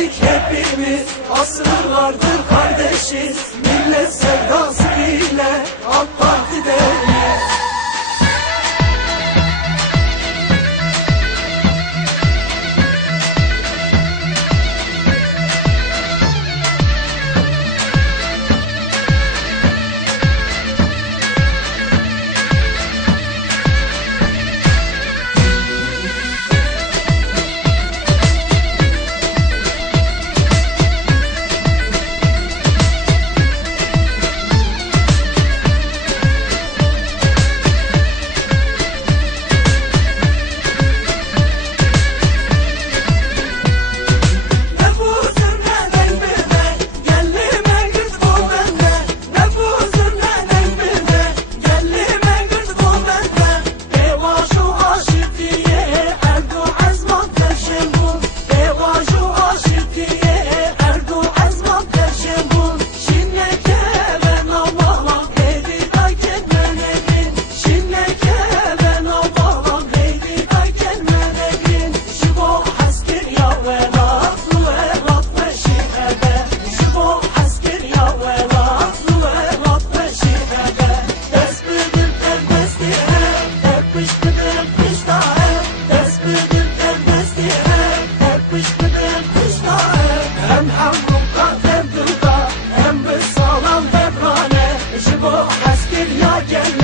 Geldik hepimiz asırlardır kardeşiz. Millet sevdası ile AK Parti'de مجتمع مجتمع هم هم رقا هم دوقا هم بالصلاة وفرانة جبوا عسكر يا جنة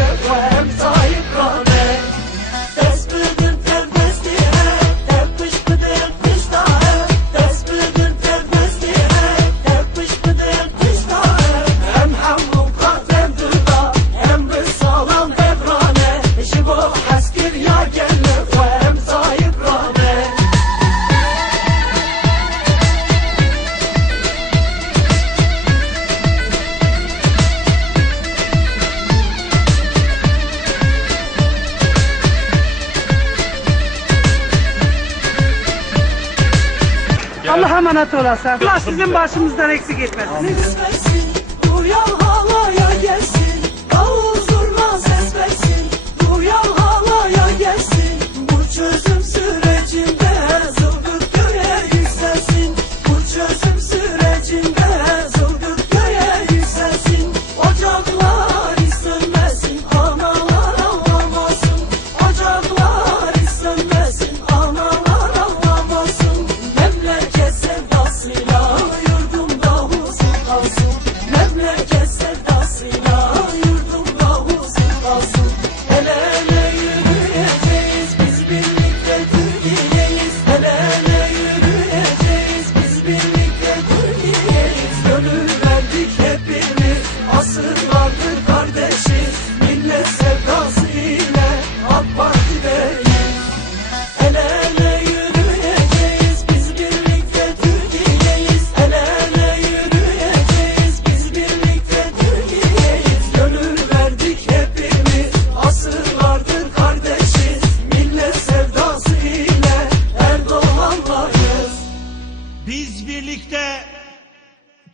Allah emanet olasın. Allah sizin başımızdan eksik etmesin.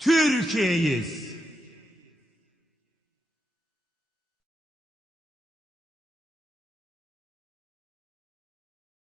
Türkiye'yiz.